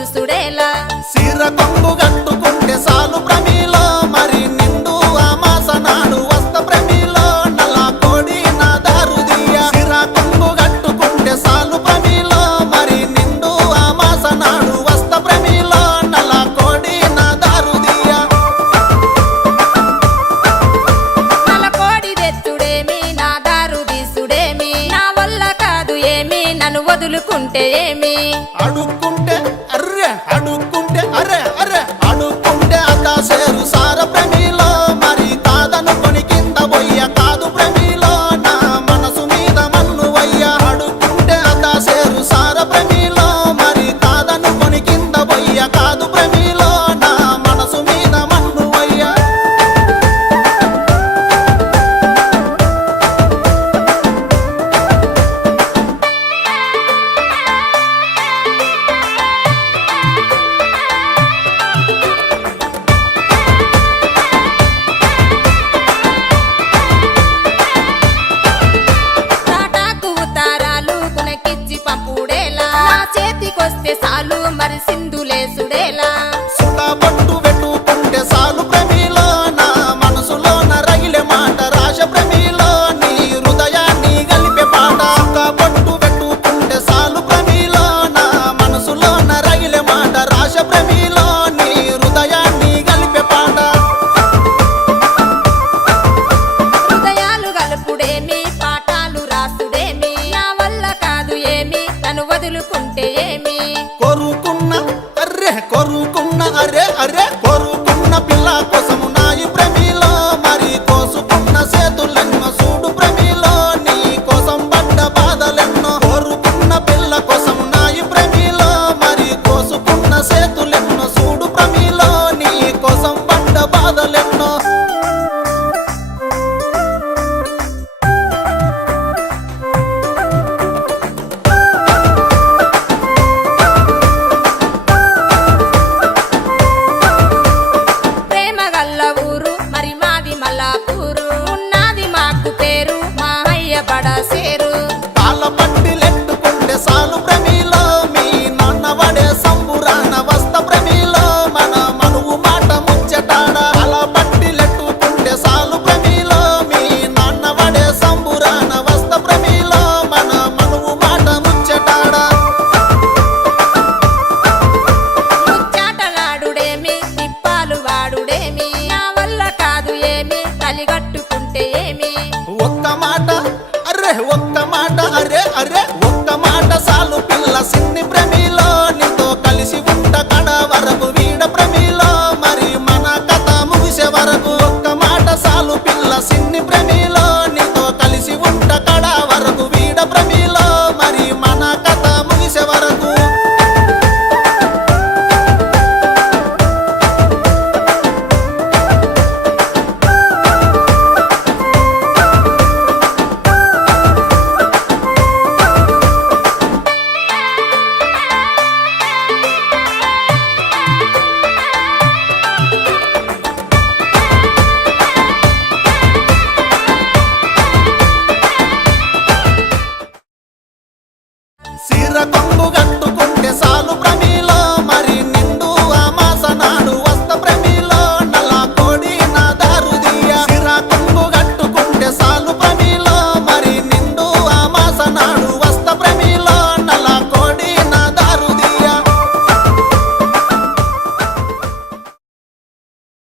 మురుసుడేలా సీర కొంగు కట్టుకుంటే సాలు ప్రమిలో మరి నిండు అమాస నాడు వస్త ప్రమిలో నల్ల కోడి నా దారుదియ సీర కొంగు కట్టుకుంటే సాలు ప్రమిలో మరి నిండు అమాస నాడు వస్త ప్రమిలో నల్ల కోడి నా దారుదియ నల్ల కోడి తెచ్చుడేమి నా దారు తీసుడేమి నా వల్ల కాదు ఏమి నన్ను వదులుకుంటే ఏమి అడుక్కుంటే అర్రే అడుక్కుంటే అదా సేరు సార ప్రమిలో మరి కాదనుకొని కింద పోయ్య కాదు ప్రమిలో నా మనసు మీద మన్ను వయ్య అడుక్కుంటే అదా సేరు సార ప్రమిలో మరి కాదనుకొని కింద పోయ్య కాదు ప్రమిలో నా మనసు మీద మన్ను వయ్య తాటాకు ఉతారాలు కునకిచ్చి పంపుడేలా నా చేతికొస్తే సాలు మరి సింధులేసుడేలా సుఖపట్టు పెట్టుకుంటే సాలు ప్రమిలో నా మనసులోన రగిలే మాట రాశ ప్రమిలో నీ హృదయాన్ని గలిపే పాట సుఖపట్టు పెట్టుకుంటే సాలు ప్రమిలో నా మనసులోన రగిలే మాట రాశ ప్రమిలో నీ హృదయాన్ని గలిపే పాట హృదయాలు గలుపుడేమి పాఠాలు రాసుడేమి నా వల్ల కాదు ఏమి నన్ను వదులుకుంటే ఏమి కోరుకున్న పిల్ల కోసము నాయి ప్రమిలో మరి కోసుకున్న సేతులెన్నో సూడు ప్రమిలో నీ కోసం పడ్డ బాధలెన్నో కోరుకున్న పిల్ల కోసము నాయి ప్రమిలో మరి కోసుకున్న సేతులెన్నో సూడు ప్రమిలో నీ కోసం పడ్డ బాధలెన్నో ప్రేమ గల్ల ఊరు మరి మాది మల్లాపూరు ఉన్నది మాకు పేరు మా అయ్య బడా సేరు కాళ్ళ పట్టిలెట్టుకుంటే సాలు ప్రమిలో మీ నాన్న వడే సంబురాన వస్త ప్రమిలో మన మనువు మాట ముచ్చటాడ కాళ్ళ పట్టిలెట్టుకుంటే సాలు ప్రమిలో మీ నాన్న వడే సంబురాన వస్త ప్రమిలో మన మనువు మాట ముచ్చటాడ ముచ్చాటలాడుడేమి తిప్పాలు వాడుడేమి నా వల్ల కాదు ఏమి కలిగట్టుకుంటే ఏమి ఒక్క మాట ఒక్క మాట సాలు పిల్ల సిన్ని ప్రమిలో